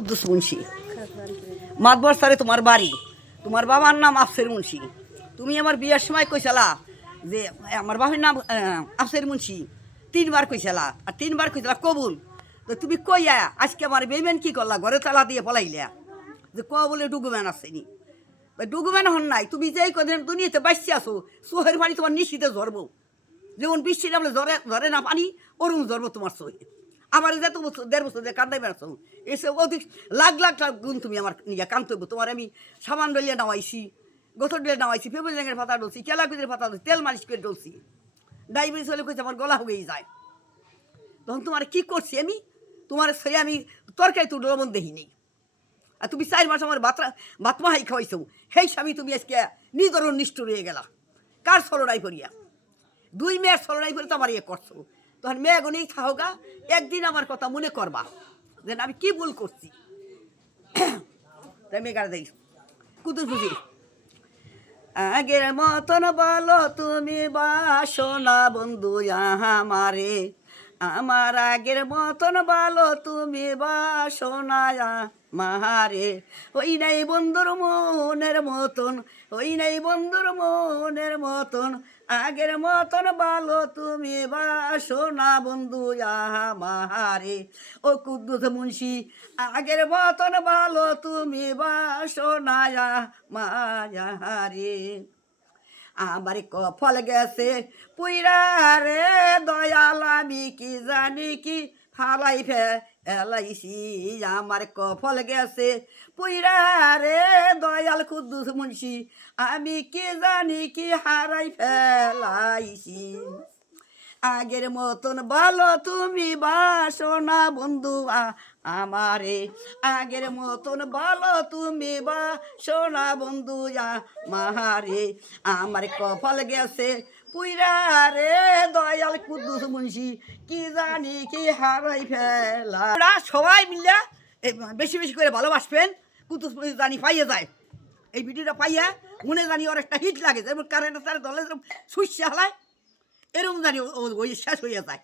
কুদ্দুস মুন্সি মাতবর সারে তোমার বাড়ি, তোমার বাবার নাম আফসের মুন্সি। তুমি আমার বিয়ের সময় কইসালা যে আমার বাবার নাম আফসের মুন্সি, 3বার কইসালা আর 3বার কইসালা কবুল। তো তুমি কইয়া আজকে আমার বেমেন কি করলা, ঘরে তালা দিয়ে পলাইলা যে ক বলে ডুগুম্যান আসেনি। ডুগুম্যান হন নাই, তুমি যেই কদিন দুনিয়াতে বাঁচতে আসো সোহের পানি তোমার নিশ্চিতে ঝরবো, যেমন বৃষ্টি নামলে ঝরে ঝরে না পানি ওরকম ঝরবো তোমার সোহে। আমার যে তো 1.5 বছর যে কান্দাই বেড়াচ্ছ এসে অধিক লাখ লাখ লাখ গুণ তুমি আমার নিয়ে কানতে হইব। তোমার আমি সাবান ডলিয়া নামাইছি, গোথর ডলিয়া নামাইছি, ফেব্রুয়ারি র্যাঙের পাতা ডলছি, কেলাকুদের পাতা ডলছি, তেল মালিশ করে ডলছি। ডায়াবেটিস হলে কইছে আমার গলা হয়েই যায়। তখন তোমার কি করছি আমি, তোমার সে আমি তরকারি তো লবণ দেখি নেই। আর তুমি 4 মাস আমার বাতমা হাই খাওয়াইছো, সেই স্বামী তুমি আজকে নিদরণ নিষ্ঠুর হয়ে গেলা। কার ছলনাই করিয়া 2 মেয়ের ছলনাই করে তো আমার ইয়ে করছো। তখন মেয়ে গনেই থাকা একদিন আমার কথা মনে করবা যে আমি কি ভুল করছি। তাই মেয়ে গাড়ি দেই কুতুর খুশি আগের মতন বলো তুমি বাসো না বন্ধু আমারে, আমার আগের মতন বলো তুমি বাসো না মাহারে। ওই নাই বন্ধুর মনের মতন, ওই নাই বন্ধুর মনের মতন, আগের মতন বলো তুমি বাসো না বন্ধু মাহারে। ও কুদ্দুস মুন্সি আগের মতন বলো তুমি বাসো না মায়ারে। আমার কফল গেছে পুইরা রে দয়াল, আমি কি জানি কি ফালাই ফেলাইছি। আমার কফল গেছে পুইরা রে দয়াল কুদ্দুস মুন্সি, আমি কি জানি কি হারাই ফেলাইছি। আগের মতন বলো তুমি বাসো না বন্ধু আমারে, আগের মতন বলো তুমি বাসো না বন্ধু মাহারে। আমার কপাল গেছে পুইরা রে দয়াল কুদ্দুস মুন্সি, কি জানি কি হারাই ফেলা। সবাই মিলে বেশি বেশি করে ভালোবাসবেন, কুদ্দুস মুন্সি জানি পাইয়ে যায়। এই ভিডিওটা পাইয়া মনে জানি ওর একটা হিট লাগে, যেমন কারেন্টের তারে দলে যেরকম সুইচ হালায় এরকম জানি ওই শেষ হইয়া যায়।